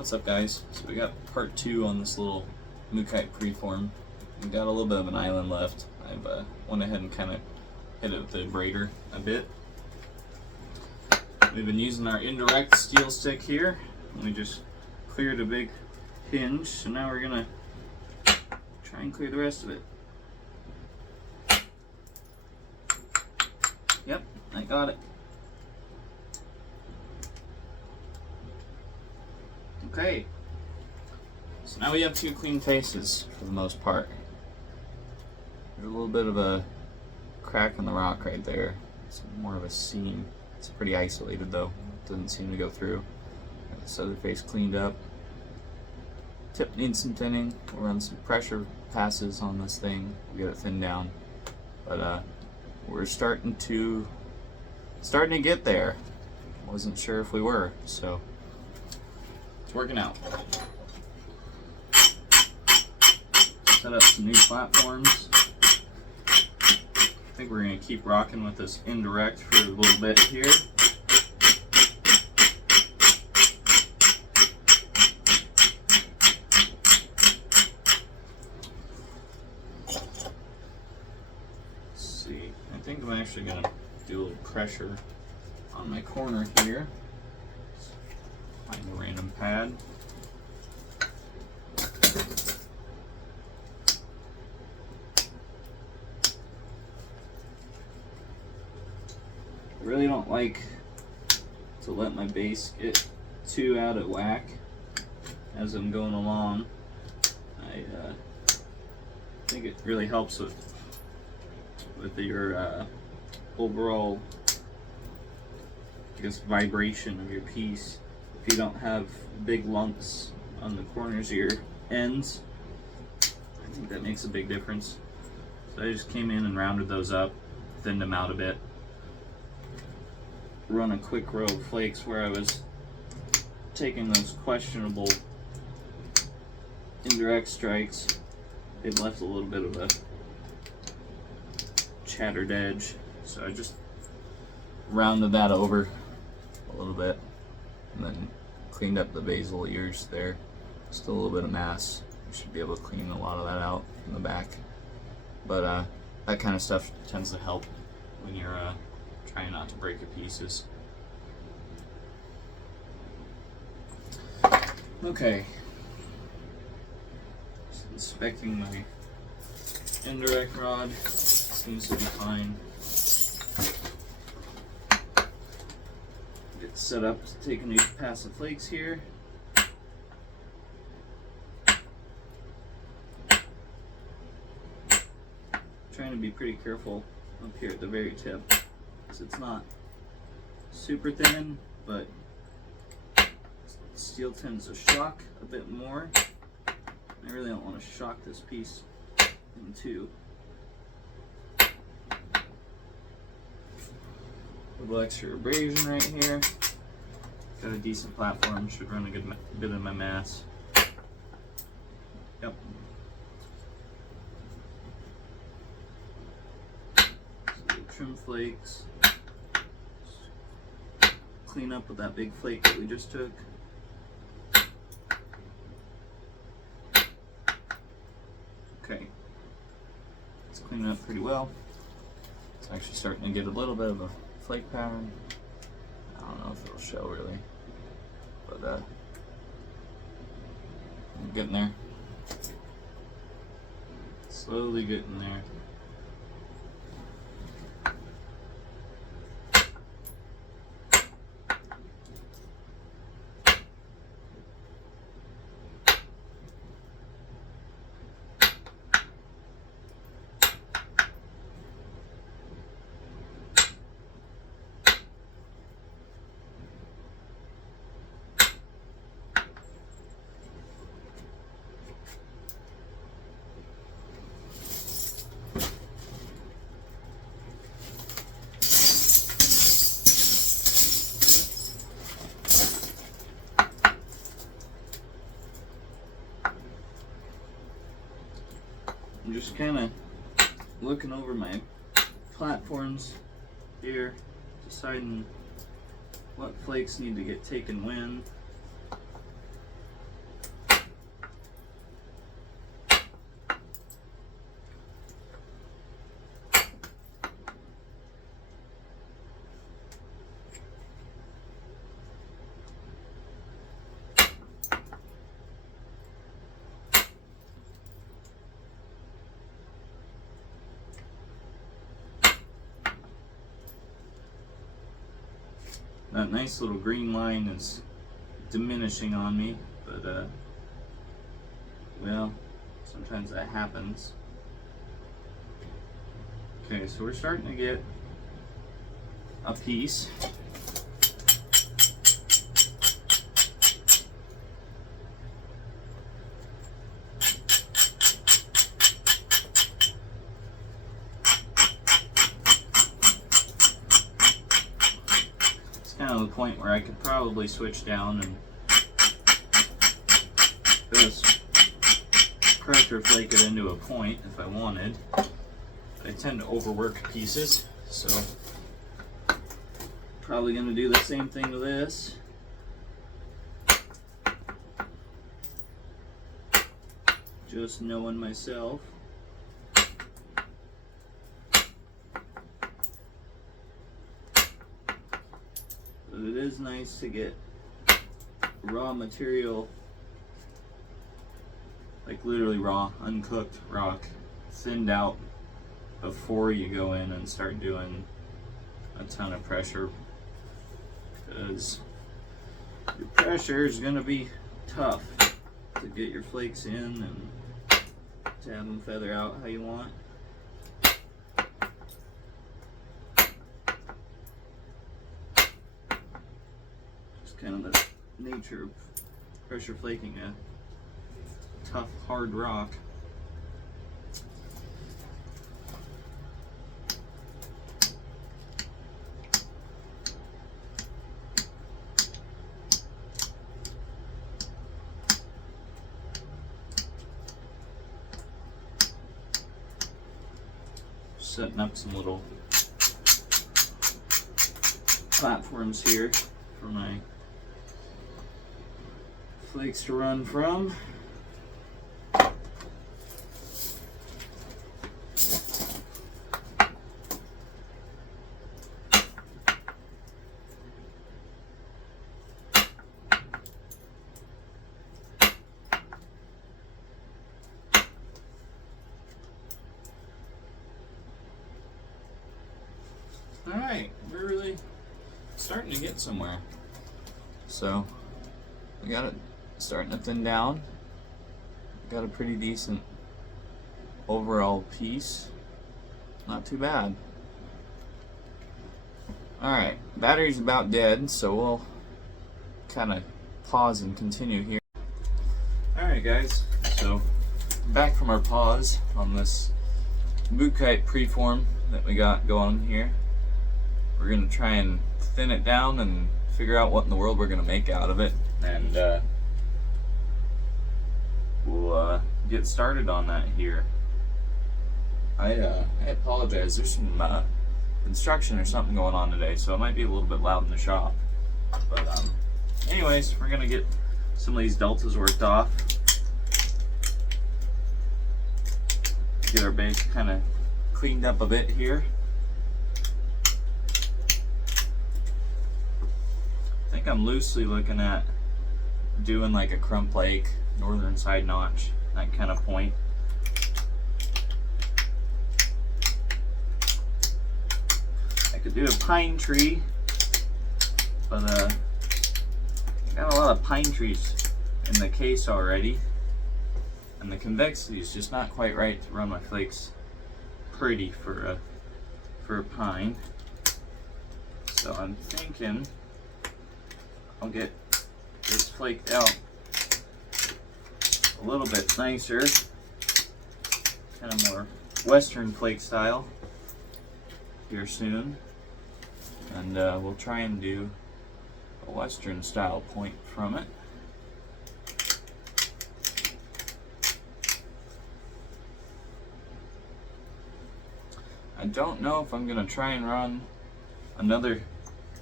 What's up, guys? So we got part 2 on this little Mookaite preform. We got a little bit of an island left. I've went ahead and kind of hit it with the braider a bit. We've been using our indirect steel stick here. And we just cleared a big hinge, so now we're gonna try and clear the rest of it. Yep, I got it. Okay, so now we have 2 clean faces for the most part. There's a little bit of a crack in the rock right there. It's more of a seam. It's pretty isolated though. It doesn't seem to go through. Got this other face cleaned up. Tip needs some thinning. We'll run some pressure passes on this thing. We'll get it thinned down. But we're starting to get there. Wasn't sure if we were, so it's working out. Set up some new platforms. I think we're going to keep rocking with this indirect for a little bit here. Let's see, I think I'm actually going to do a little pressure on my corner here. Find a random pad. I really don't like to let my base get too out of whack as I'm going along. I think it really helps with your overall, I guess, vibration of your piece. If you don't have big lumps on the corners of your ends, I think that makes a big difference. So I just came in and rounded those up, thinned them out a bit. Run a quick row of flakes where I was taking those questionable indirect strikes. It left a little bit of a chattered edge, so I just rounded that over a little bit and then cleaned up the basal ears there. Still a little bit of mass. You should be able to clean a lot of that out in the back, but that kind of stuff tends to help when you're trying not to break your pieces. Okay, just inspecting my indirect rod. Seems to be fine. Get set up to take a new pass of flakes here. Trying to be pretty careful up here at the very tip, because it's not super thin, but steel tends to shock a bit more. I really don't want to shock this piece in two. A little extra abrasion right here. Got a decent platform, should run a good bit of my mass. Yep. Trim flakes. Clean up with that big flake that we just took. Okay, it's cleaning up pretty well. It's actually starting to get a little bit of a flake pattern. I don't know if it'll show really, but I'm getting there. Slowly getting there. I'm just kind of looking over my platforms here, deciding what flakes need to get taken when. That nice little green line is diminishing on me, but well, sometimes that happens. Okay, so we're starting to get a piece. It's kind of the point where I could probably switch down and just pressure flake it into a point if I wanted. I tend to overwork pieces, so probably going to do the same thing with this. Just knowing myself. But it is nice to get raw material, like literally raw, uncooked rock, thinned out before you go in and start doing a ton of pressure, because your pressure is going to be tough to get your flakes in and to have them feather out how you want. Just kind of the nature of pressure flaking a tough, hard rock. Setting up some little platforms here for my flakes to run from. Alright, we're really starting to get somewhere. So, we got it starting to thin down. Got a pretty decent overall piece. Not too bad. Alright, battery's about dead, so we'll kind of pause and continue here. Alright guys, so back from our pause on this Mookaite preform that we got going here. We're going to try and thin it down and figure out what in the world we're going to make out of it, and we'll get started on that here. I apologize, there's some construction or something going on today, so it might be a little bit loud in the shop. But anyways, we're going to get some of these deltas worked off. Get our base kind of cleaned up a bit here. I think I'm loosely looking at doing like a Crump Lake, northern side notch, that kind of point. I could do a pine tree, but I got a lot of pine trees in the case already, and the convexity is just not quite right to run my flakes pretty for a pine. So I'm thinking I'll get this flaked out a little bit nicer, kind of more western flake style here soon, and we'll try and do a western style point from it. I don't know if I'm going to try and run another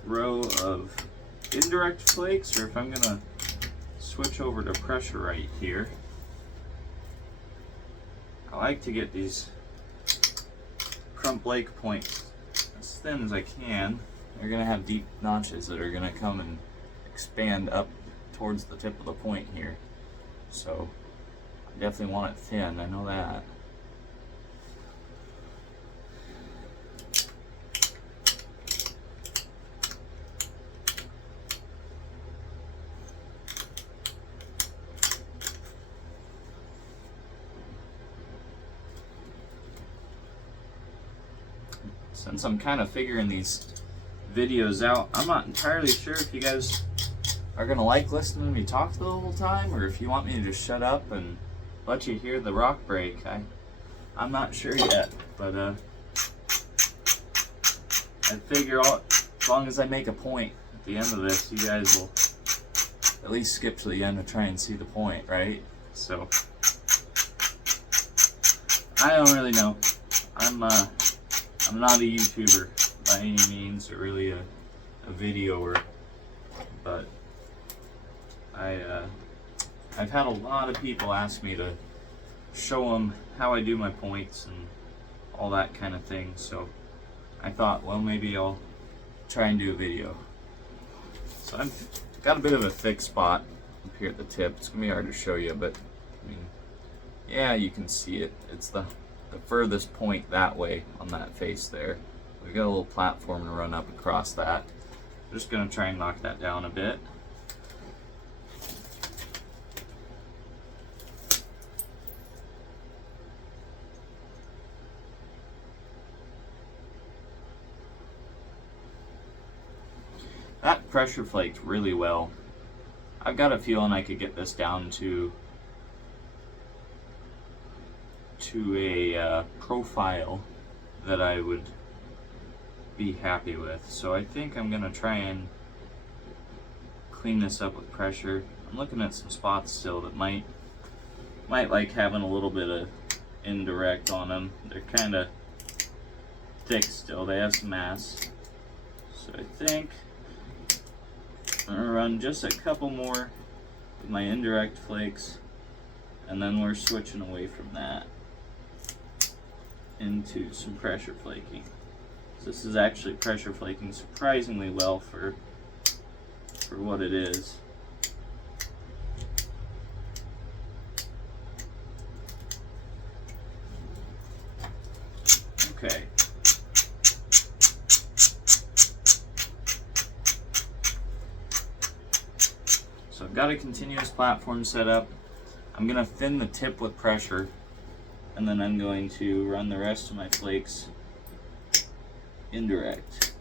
row of indirect flakes or if I'm going to switch over to pressure right here. I like to get these Crump Lake points as thin as I can. They're going to have deep notches that are going to come and expand up towards the tip of the point here. So I definitely want it thin, I know that. since I'm kind of figuring these videos out, I'm not entirely sure if you guys are gonna like listening to me talk the whole time, or if you want me to just shut up and let you hear the rock break. I'm not sure yet, but I figure as long as I make a point at the end of this, you guys will at least skip to the end to try and see the point, right? So I don't really know. I'm not a YouTuber by any means, or really a videoer, but I've had a lot of people ask me to show them how I do my points and all that kind of thing, so I thought, well, maybe I'll try and do a video. So I've got a bit of a thick spot up here at the tip. It's gonna be hard to show you, but I mean, yeah, you can see it. It's the furthest point that way on that face there. We've got a little platform to run up across that. I'm just gonna try and knock that down a bit. That pressure flaked really well. I've got a feeling I could get this down to a profile that I would be happy with. So I think I'm gonna try and clean this up with pressure. I'm looking at some spots still that might like having a little bit of indirect on them. They're kind of thick still. They have some mass. So I think I'm gonna run just a couple more with my indirect flakes, and then we're switching away from that into some pressure flaking. So this is actually pressure flaking surprisingly well for what it is. Okay. So I've got a continuous platform set up. I'm gonna thin the tip with pressure, and then I'm going to run the rest of my flakes indirect.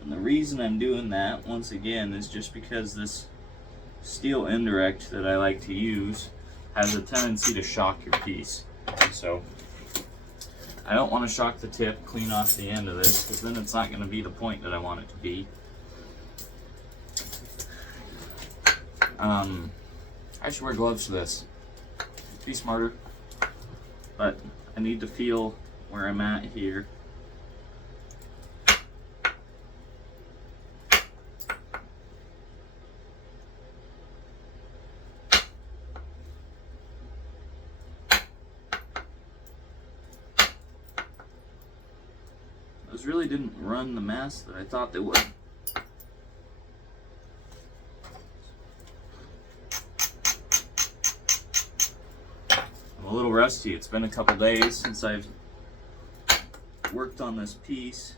And the reason I'm doing that, once again, is just because this steel indirect that I like to use has a tendency to shock your piece. So I don't want to shock the tip clean off the end of this, because then it's not going to be the point that I want it to be. I should wear gloves for this. Be smarter. But I need to feel where I'm at here. Those really didn't run the mass that I thought they would. A little rusty. It's been a couple days since I've worked on this piece,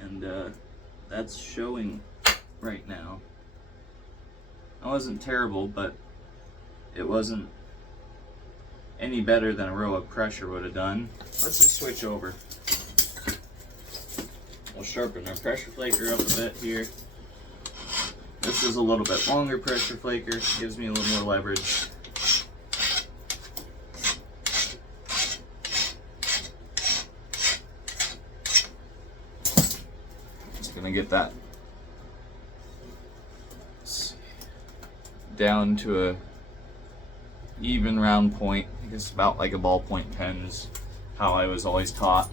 and that's showing right now. It wasn't terrible, but it wasn't any better than a row of pressure would have done. Let's just switch over. We'll sharpen our pressure flaker up a bit here. This is a little bit longer pressure flaker, gives me a little more leverage. Gonna get that down to a even round point. I guess about like a ballpoint pen is how I was always taught.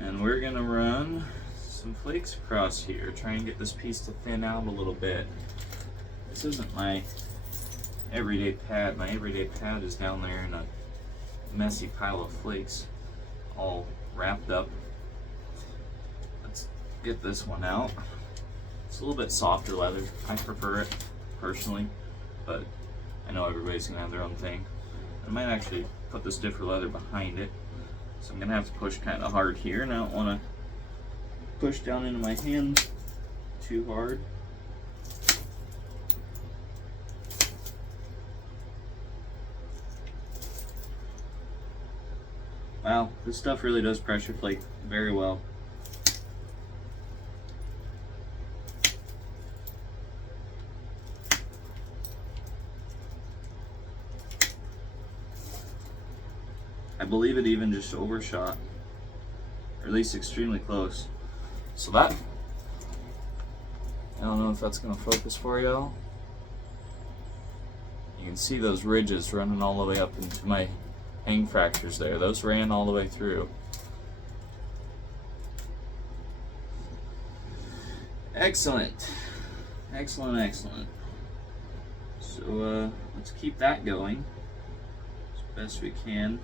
And we're gonna run some flakes across here, try and get this piece to thin out a little bit. This isn't my everyday pad. My everyday pad is down there in a messy pile of flakes all wrapped up. Let's get this one out. It's a little bit softer leather. I prefer it personally, but I know everybody's gonna have their own thing. I might actually put this stiffer leather behind it, so I'm gonna have to push kind of hard here, and I don't want to push down into my hand too hard. Wow, this stuff really does pressure flake very well. I believe it even just overshot, or at least extremely close. So that, I don't know if that's going to focus for y'all. You can see those ridges running all the way up into my hang fractures there. Those ran all the way through. Excellent. Excellent, excellent. So let's keep that going as best we can.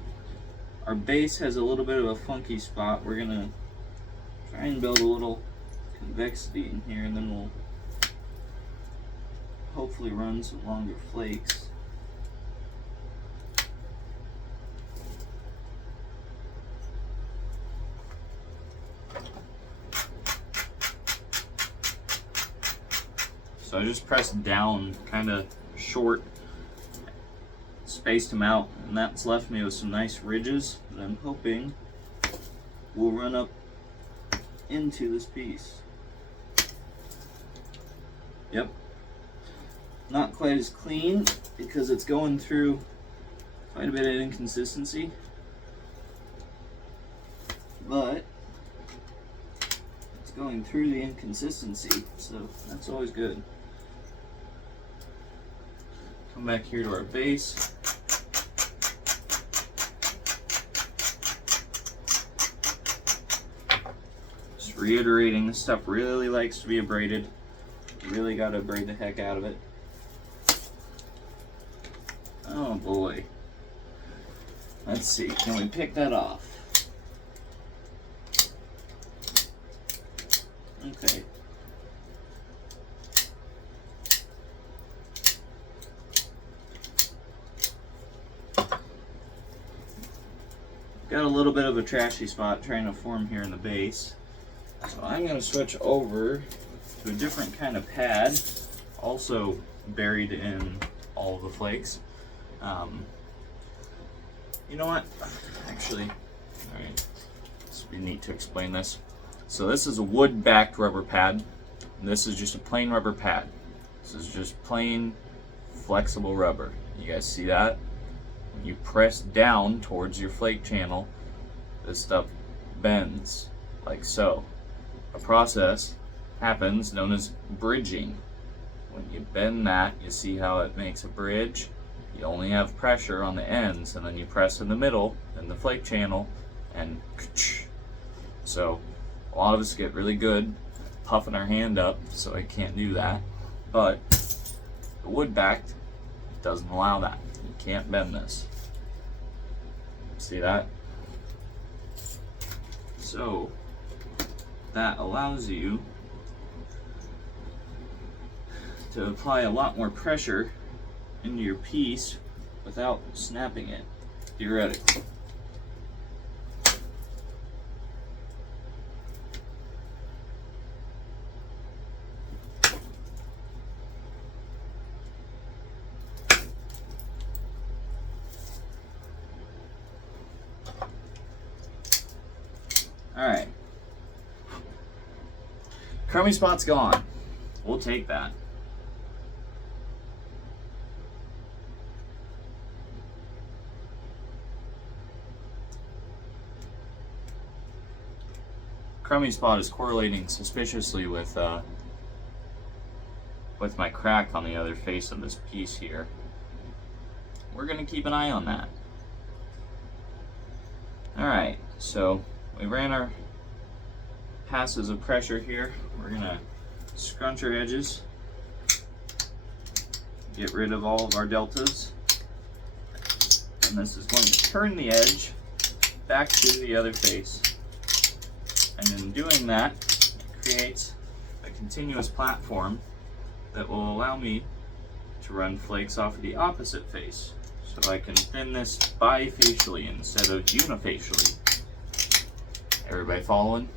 Our base has a little bit of a funky spot. We're gonna try and build a little convexity in here, and then we'll hopefully run some longer flakes. So I just pressed down kind of short, spaced them out, and that's left me with some nice ridges that I'm hoping will run up into this piece. Yep. Not quite as clean because it's going through quite a bit of inconsistency, but it's going through the inconsistency, so that's always good. Come back here to our base. Just reiterating, this stuff really likes to be abraded. You really got to abrade the heck out of it. Oh boy. Let's see, can we pick that off? Okay. Got a little bit of a trashy spot trying to form here in the base. So I'm going to switch over to a different kind of pad, also buried in all of the flakes. You know what? Actually, alright, this would be neat to explain this. So this is a wood-backed rubber pad, and this is just a plain rubber pad. This is just plain flexible rubber. You guys see that? When you press down towards your flake channel, this stuff bends like so. A process happens known as bridging. When you bend that, you see how it makes a bridge? You only have pressure on the ends, and then you press in the middle in the flake channel, and so a lot of us get really good at puffing our hand up, so I can't do that. But the wood backed doesn't allow that. You can't bend this. See that? So that allows you to apply a lot more pressure into your piece without snapping it, theoretically. Alright. Crummy spot's gone. We'll take that. Crummy spot is correlating suspiciously with my crack on the other face of this piece here. We're going to keep an eye on that. Alright, so we ran our passes of pressure here. We're going to scrunch our edges, get rid of all of our deltas, and this is going to turn the edge back to the other face. And in doing that, it creates a continuous platform that will allow me to run flakes off of the opposite face. So I can thin this bifacially instead of unifacially. Everybody following?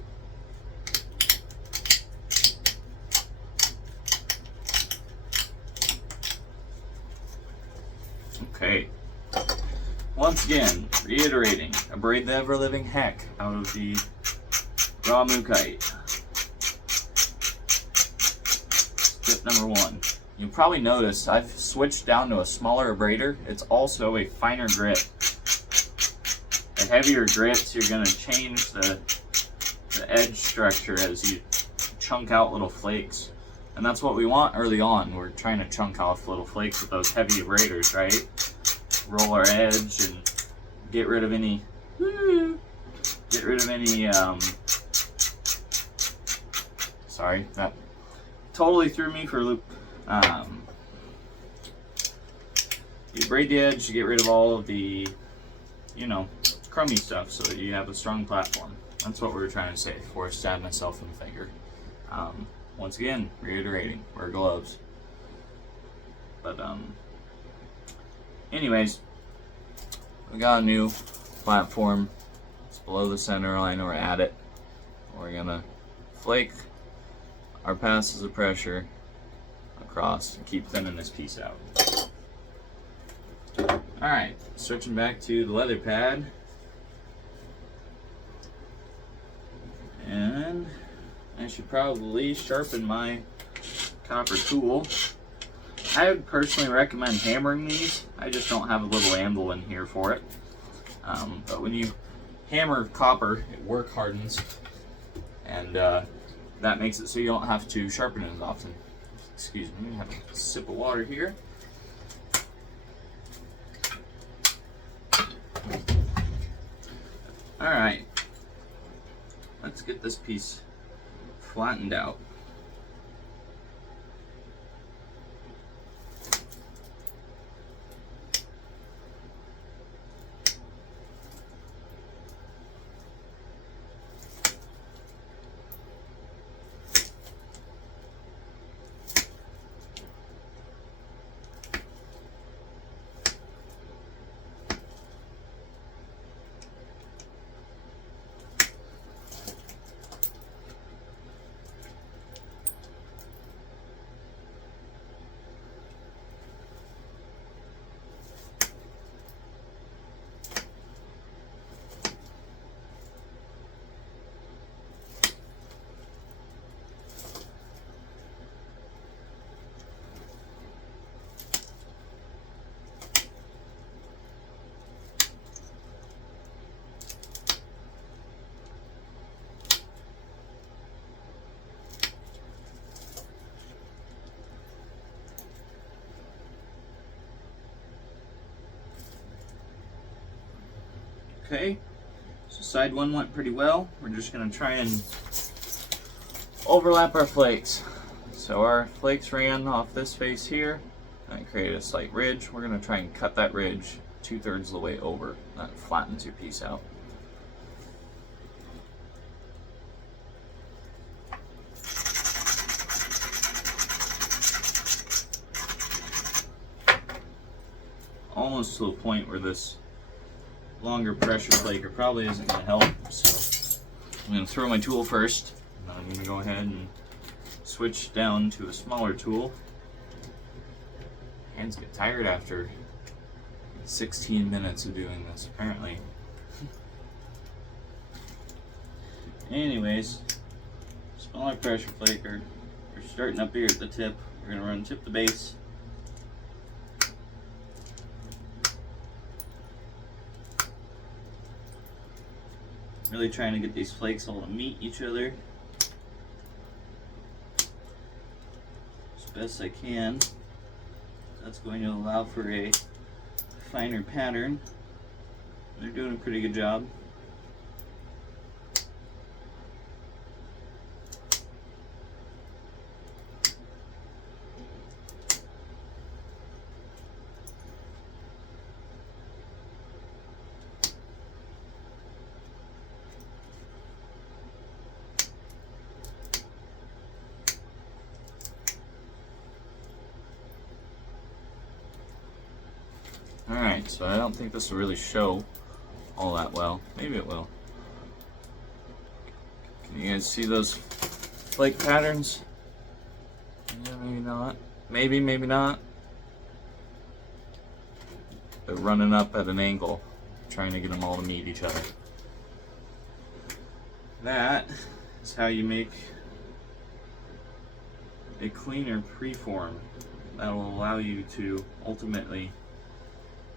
Okay. once again, reiterating, abrade the ever-living heck out of the raw Mookaite. Tip number 1. You'll probably notice I've switched down to a smaller abrader. It's also a finer grit. The heavier grits, you're going to change the edge structure as you chunk out little flakes. And that's what we want early on. We're trying to chunk off little flakes with those heavy abraders, right? Roll our edge and get rid of any sorry, that totally threw me for a loop. You braid the edge, you get rid of all of the, crummy stuff so that you have a strong platform. That's what we were trying to say before I stabbed myself in the finger. Once again, reiterating, wear gloves. But anyways, we got a new platform. It's below the center line, or at it. We're gonna flake our passes of pressure across and keep thinning this piece out. Alright, switching back to the leather pad. And I should probably sharpen my copper tool. I would personally recommend hammering these. I just don't have a little anvil in here for it. But when you hammer copper, it work hardens, and that makes it so you don't have to sharpen it as often. Excuse me, I have a sip of water here. Alright, let's get this piece flattened out. Okay, so side one went pretty well. We're just going to try and overlap our flakes. So our flakes ran off this face here, and it created a slight ridge. We're going to try and cut that ridge 2/3 of the way over. That flattens your piece out. Almost to a point where this longer pressure flaker probably isn't going to help, so I'm going to throw my tool first, and I'm going to go ahead and switch down to a smaller tool. Hands get tired after 16 minutes of doing this, apparently. Anyways, smaller pressure flaker. We're starting up here at the tip. We're going to run tip to base. Really trying to get these flakes all to meet each other as best I can. That's going to allow for a finer pattern. They're doing a pretty good job. Alright, so I don't think this will really show all that well. Maybe it will. Can you guys see those flake patterns? Yeah, maybe not. Maybe, maybe not. They're running up at an angle. trying to get them all to meet each other. That is how you make a cleaner preform that will allow you to ultimately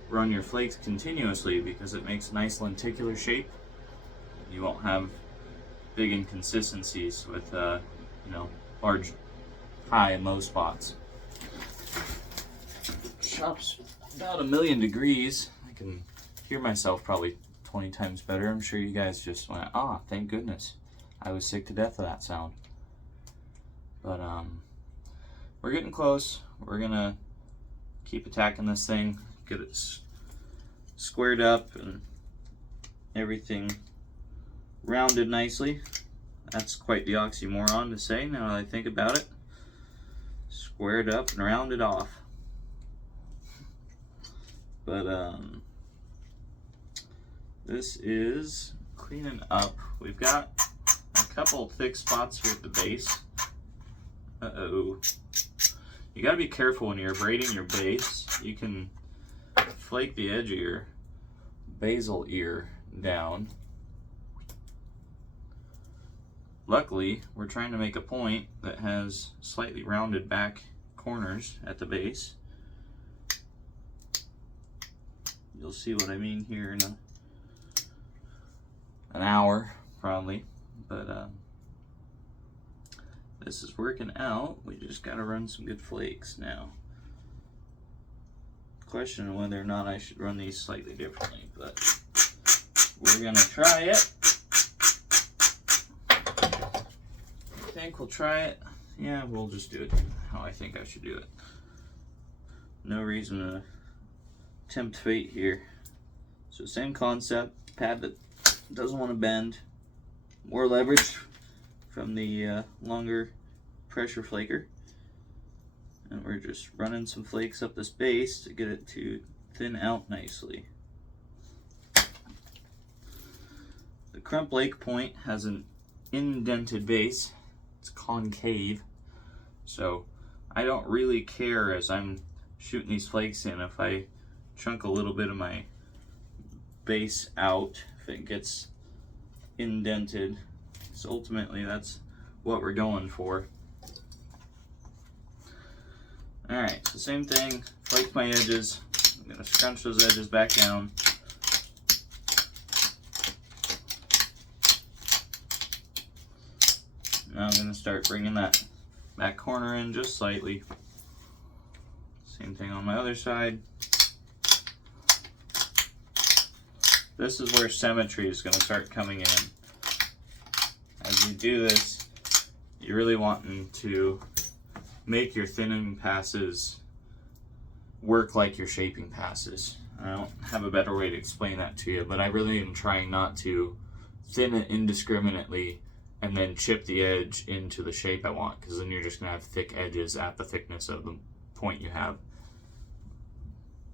run your flakes continuously, because it makes a nice lenticular shape. You won't have big inconsistencies with large high and low spots. Shop's about 1,000,000 degrees. I can hear myself probably 20 times better. I'm sure you guys just went, ah, thank goodness. I was sick to death of that sound. But we're getting close. We're gonna keep attacking this thing, get it squared up and everything rounded nicely. That's quite the oxymoron to say now that I think about it. Squared up and rounded off. But this is cleaning up. We've got a couple thick spots here at the base. Uh-oh. You gotta be careful when you're braiding your base. You can flake the edge of your basal ear down. Luckily, we're trying to make a point that has slightly rounded back corners at the base. You'll see what I mean here in an hour, probably. But this is working out. We just gotta run some good flakes now. Question whether or not I should run these slightly differently, but we're gonna try it. I think we'll try it. Yeah, we'll just do it how I think I should do it. No reason to tempt fate here. So same concept, pad that doesn't want to bend, more leverage from the longer pressure flaker, and we're just running some flakes up this base to get it to thin out nicely. The Crump Lake point has an indented base. It's concave, so I don't really care as I'm shooting these flakes in if I chunk a little bit of my base out if it gets indented. So ultimately that's what we're going for. Alright, so same thing, flake my edges. I'm going to scrunch those edges back down. Now I'm going to start bringing that back corner in just slightly. Same thing on my other side. This is where symmetry is going to start coming in. As you do this, you're really wanting to make your thinning passes work like your shaping passes. I don't have a better way to explain that to you, but I really am trying not to thin it indiscriminately and then chip the edge into the shape I want, because then you're just going to have thick edges at the thickness of the point you have.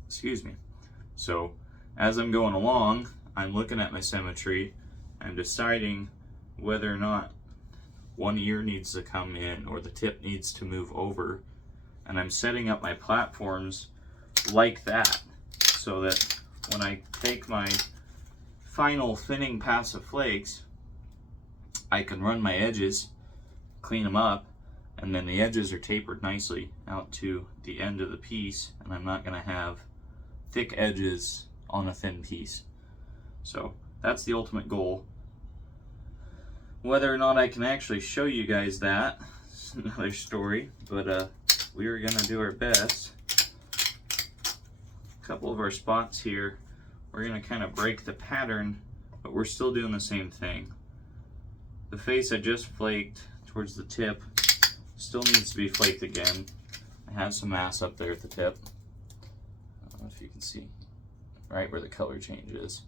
Excuse me. So as I'm going along, I'm looking at my symmetry. I'm deciding whether or not one ear needs to come in or the tip needs to move over. And I'm setting up my platforms like that so that when I take my final thinning pass of flakes, I can run my edges, clean them up, and then the edges are tapered nicely out to the end of the piece, and I'm not going to have thick edges on a thin piece. So that's the ultimate goal. Whether or not I can actually show you guys that is another story, but we are going to do our best. A couple of our spots here, we're going to kind of break the pattern, but we're still doing the same thing. The face I just flaked towards the tip still needs to be flaked again. I have some mass up there at the tip. I don't know if you can see right where the color change is.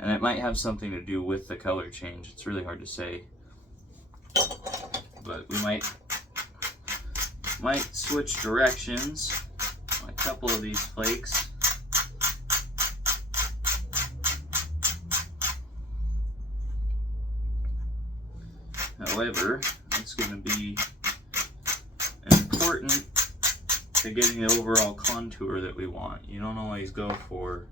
And it might have something to do with the color change. It's really hard to say. But we might switch directions on a couple of these flakes. However, it's going to be important to getting the overall contour that we want. You don't always go for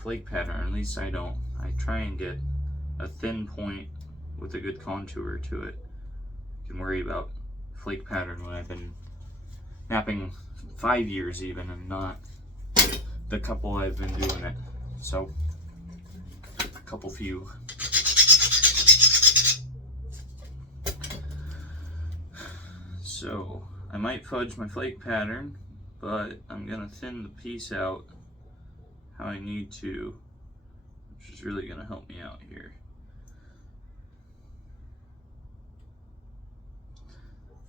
flake pattern, or at least I don't. I try and get a thin point with a good contour to it. I can worry about flake pattern when I've been napping 5 years even, and not the couple I've been doing it. So, a couple few. So, I might fudge my flake pattern, but I'm gonna thin the piece out how I need to, which is really gonna help me out here.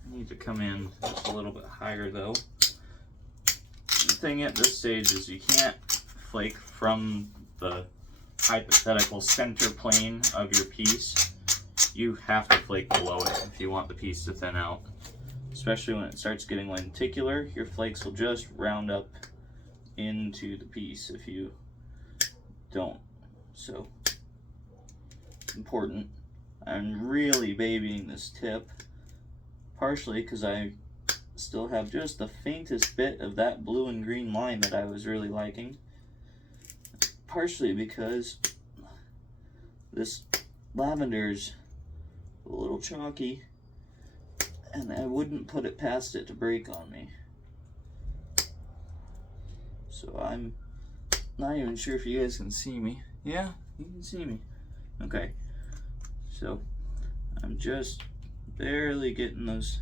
I need to come in just a little bit higher though. The thing at this stage is you can't flake from the hypothetical center plane of your piece. You have to flake below it if you want the piece to thin out. Especially when it starts getting lenticular, your flakes will just round up into the piece if you don't. So, it's important. I'm really babying this tip, partially because I still have just the faintest bit of that blue and green line that I was really liking. Partially because this lavender's a little chalky, and I wouldn't put it past it to break on me. So I'm not even sure if you guys can see me. Yeah, you can see me. Okay, so I'm just barely getting those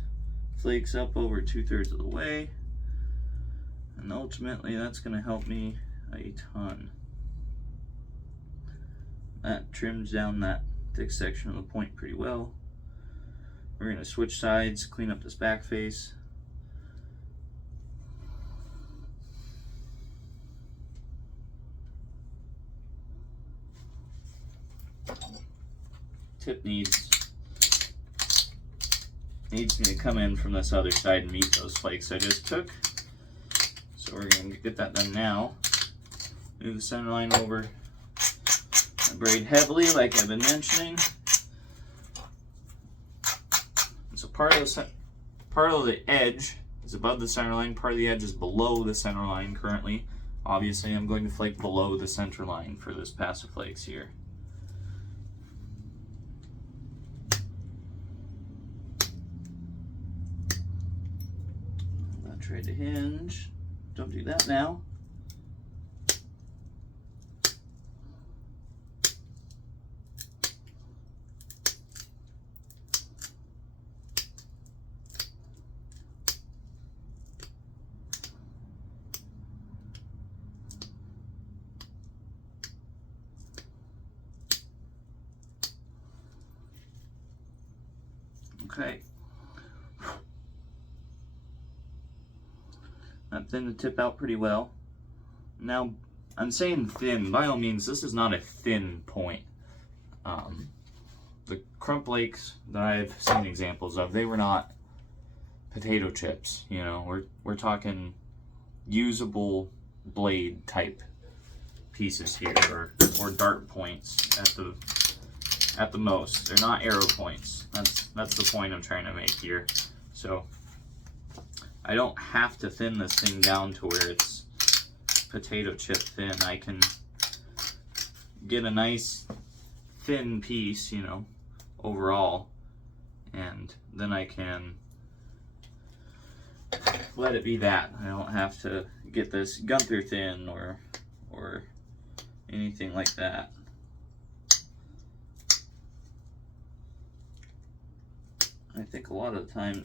flakes up over 2/3 of the way, and ultimately that's going to help me a ton. That trims down that thick section of the point pretty well. We're going to switch sides, clean up this back face. Tip needs me to come in from this other side and meet those flakes I just took. So we're going to get that done now. Move the center line over. I braid heavily like I've been mentioning. So part of the edge is above the center line, part of the edge is below the center line currently. Obviously I'm going to flake below the center line for this pass of flakes here. That tried to hinge. Don't do that now. Okay. That thinned the tip out pretty well. Now, I'm saying thin, by all means, this is not a thin point. The Crump Lakes that I've seen examples of, they were not potato chips, you know, we're talking usable blade type pieces here, or dart points at the most. They're not arrow points. That's the point I'm trying to make here. So I don't have to thin this thing down to where it's potato chip thin. I can get a nice thin piece, you know, overall, and then I can let it be that. I don't have to get this Gunther thin or anything like that. I think a lot of the time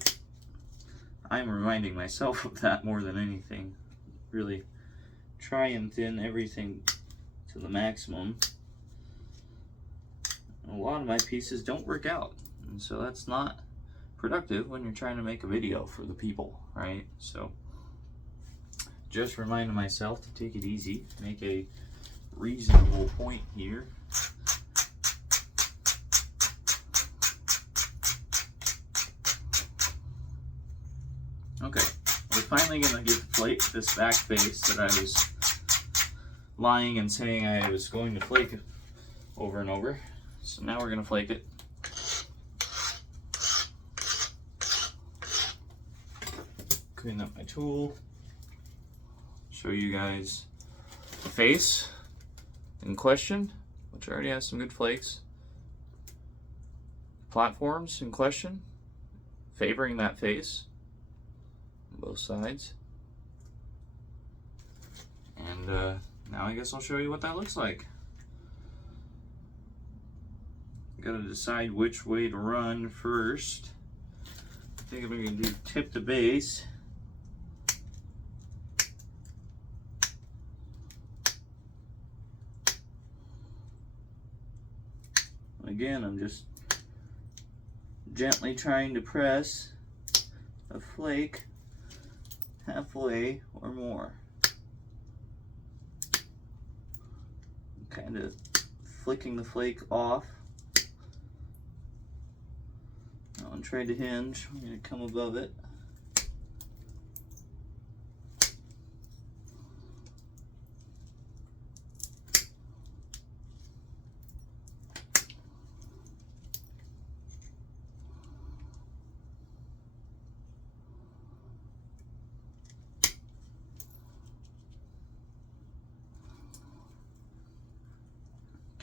I'm reminding myself of that more than anything. Really try and thin everything to the maximum. A lot of my pieces don't work out, and so that's not productive when you're trying to make a video for the people, right? So just reminding myself to take it easy, make a reasonable point here. Okay, we're finally gonna get to flake this back face that I was lying and saying I was going to flake over and over. So now we're gonna flake it. Clean up my tool. Show you guys the face. in question, which already has some good flakes. Platforms in question, favoring that face on both sides. And now I guess I'll show you what that looks like. Gotta decide which way to run first. I think I'm gonna do tip to base. Again, I'm just gently trying to press a flake halfway or more. Kind of flicking the flake off. That one tried to hinge. I'm going to come above it.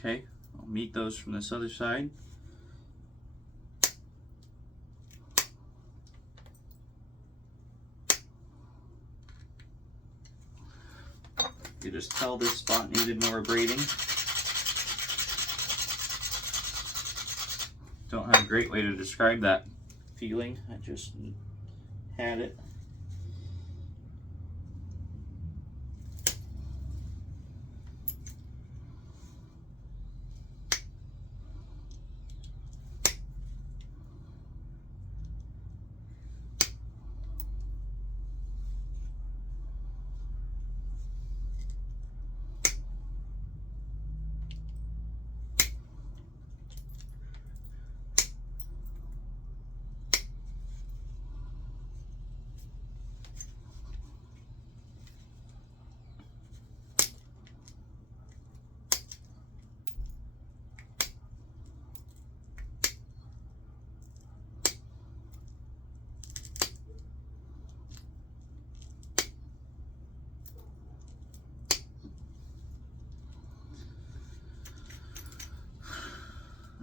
Okay, I'll meet those from this other side. You just tell this spot needed more braiding. Don't have a great way to describe that feeling. I just had it.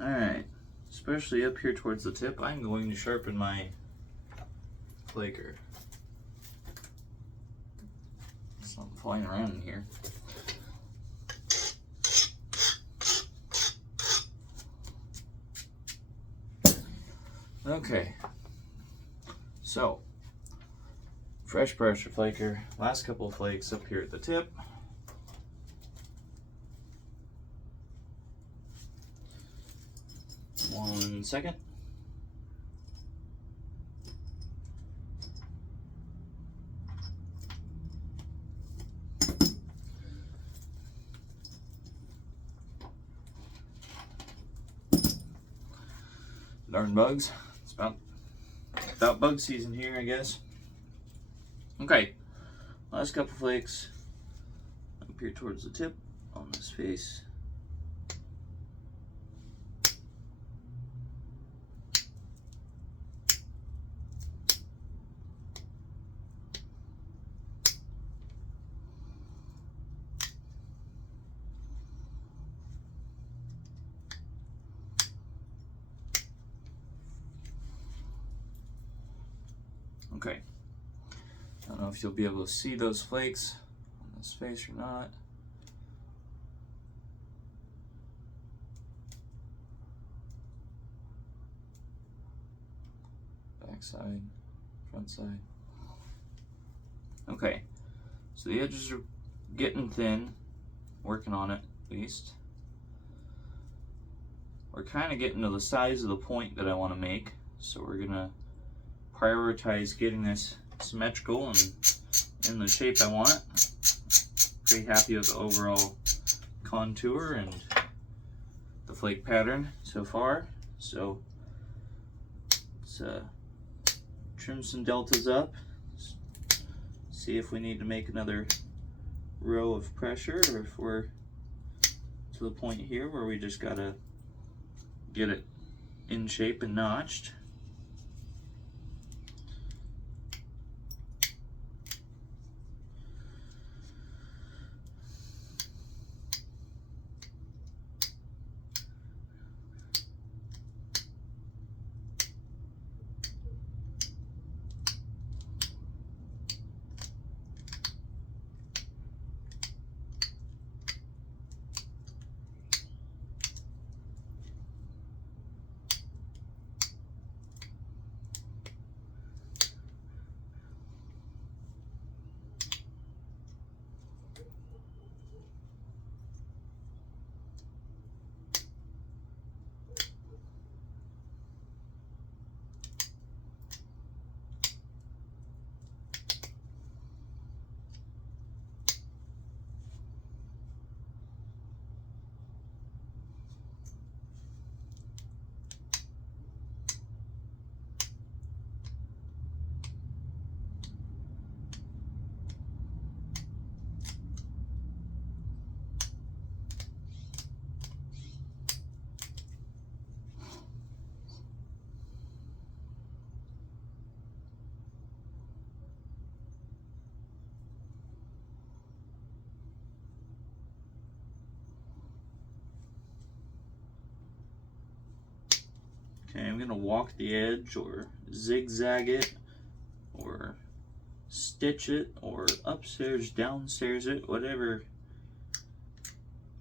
Alright, especially up here towards the tip, I'm going to sharpen my flaker. Something flying around in here. Okay, so fresh pressure flaker, last couple of flakes up here at the tip. One second. Darn bugs. It's about bug season here, I guess. Okay, last couple flakes up here towards the tip on this face. Okay, I don't know if you'll be able to see those flakes on this face or not. Back side, front side. Okay, so the edges are getting thin, working on it at least. We're kind of getting to the size of the point that I want to make, so we're gonna prioritize getting this symmetrical and in the shape I want. Pretty happy with the overall contour and the flake pattern so far. So let's trim some deltas up, see if we need to make another row of pressure or if we're to the point here where we just gotta get it in shape and notched. Okay, I'm gonna walk the edge or zigzag it or stitch it or upstairs, downstairs it, whatever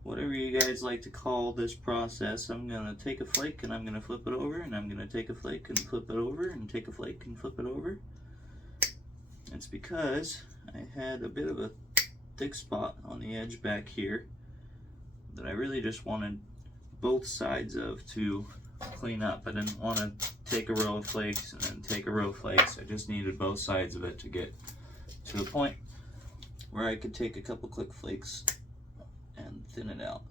you guys like to call this process. I'm gonna take a flake and I'm gonna flip it over, and I'm gonna take a flake and flip it over, and take a flake and flip it over. It's because I had a bit of a thick spot on the edge back here that I really just wanted both sides of to clean up. I didn't want to take a row of flakes and then take a row of flakes. I just needed both sides of it to get to a point where I could take a couple quick flakes and thin it out.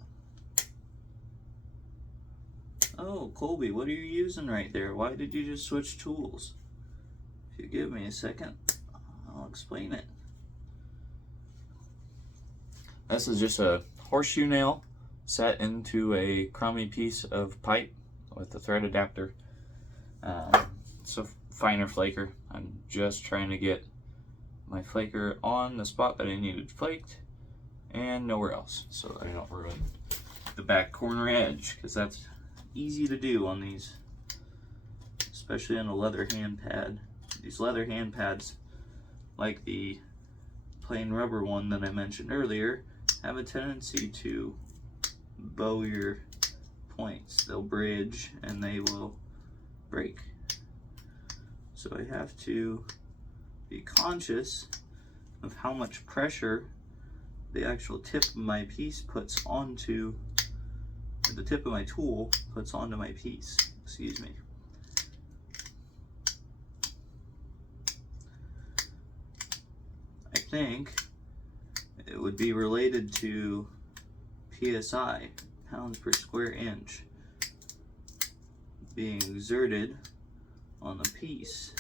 Oh, Colby, what are you using right there? Why did you just switch tools? If you give me a second, I'll explain it. This is just a horseshoe nail set into a crummy piece of pipe with a thread adapter. It's a finer flaker. I'm just trying to get my flaker on the spot that I needed flaked and nowhere else, so that I don't ruin the back corner edge, because that's easy to do on these, especially on a leather hand pad. These leather hand pads, like the plain rubber one that I mentioned earlier, have a tendency to bow your points. They'll bridge and they will break. So I have to be conscious of how much pressure the actual tip of my piece puts onto, or the tip of my tool puts onto my piece, excuse me. I think it would be related to PSI, pounds per square inch, being exerted on the piece.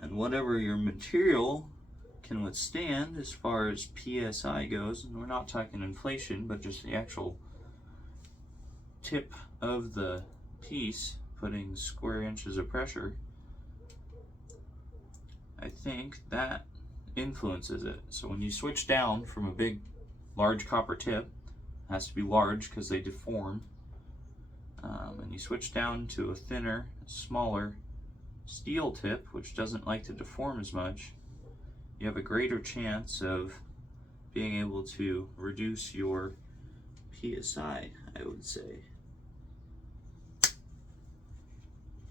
And whatever your material can withstand as far as PSI goes, and we're not talking inflation, but just the actual tip of the piece putting square inches of pressure, I think that influences it. So when you switch down from a big, large copper tip, it has to be large because they deform, and you switch down to a thinner, smaller steel tip, which doesn't like to deform as much, you have a greater chance of being able to reduce your PSI, I would say.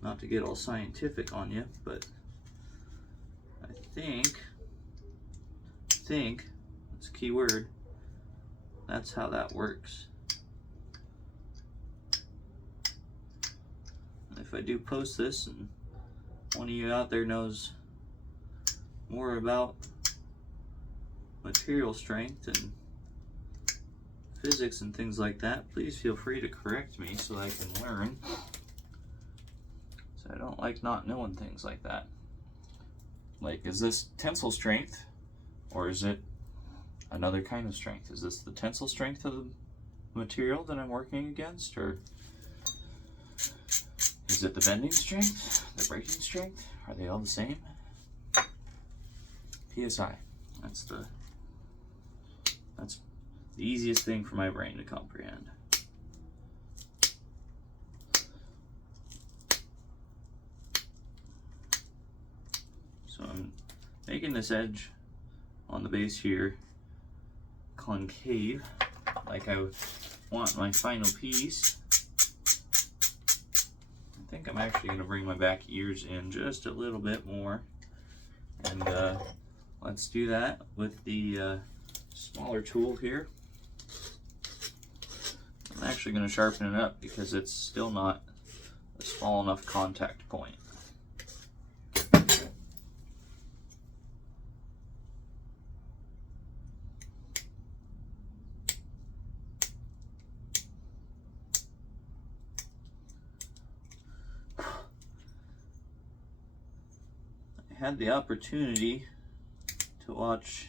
Not to get all scientific on you, but I think, that's a key word, that's how that works. If I do post this and one of you out there knows more about material strength and physics and things like that, please feel free to correct me so I can learn. So I don't like not knowing things like that. Like, is this tensile strength or is it another kind of strength? Is this the tensile strength of the material that I'm working against, or is it the bending strength, the breaking strength? Are they all the same? PSI. That's the easiest thing for my brain to comprehend. So I'm making this edge on the base here concave, like I want my final piece. I think I'm actually going to bring my back ears in just a little bit more, and let's do that with the smaller tool here. I'm actually going to sharpen it up because it's still not a small enough contact point. I had the opportunity to watch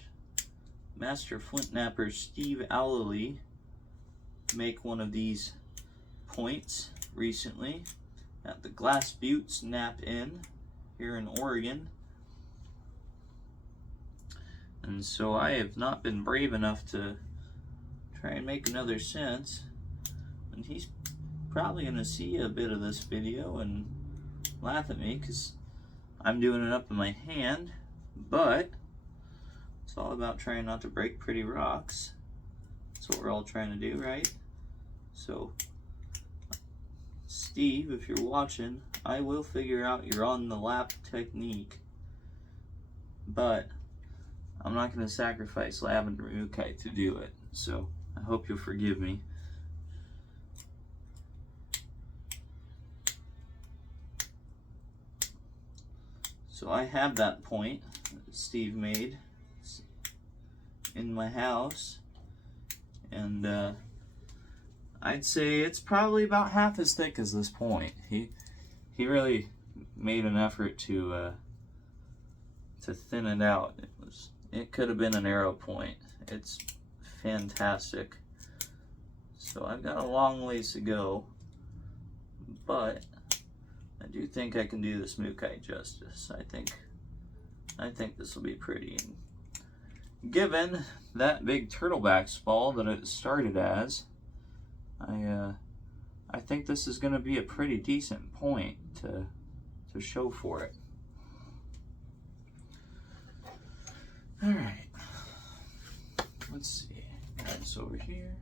Master Flint Napper Steve Allely make one of these points recently at the Glass Buttes Nap Inn here in Oregon. And so I have not been brave enough to try and make another since. And he's probably going to see a bit of this video and laugh at me because I'm doing it up in my hand, but it's all about trying not to break pretty rocks. That's what we're all trying to do, right? So, Steve, if you're watching, I will figure out your on the lap technique, but I'm not going to sacrifice lavender mookaite to do it, so I hope you'll forgive me. So I have that point that Steve made in my house, and I'd say it's probably about half as thick as this point. He really made an effort to thin it out. It could have been an arrow point. It's fantastic. So I've got a long ways to go, but I do think I can do this mookaite justice. I think this will be pretty. And given that big turtleback spall that it started as, I think this is going to be a pretty decent point to show for it. All right, let's see. Got this over here.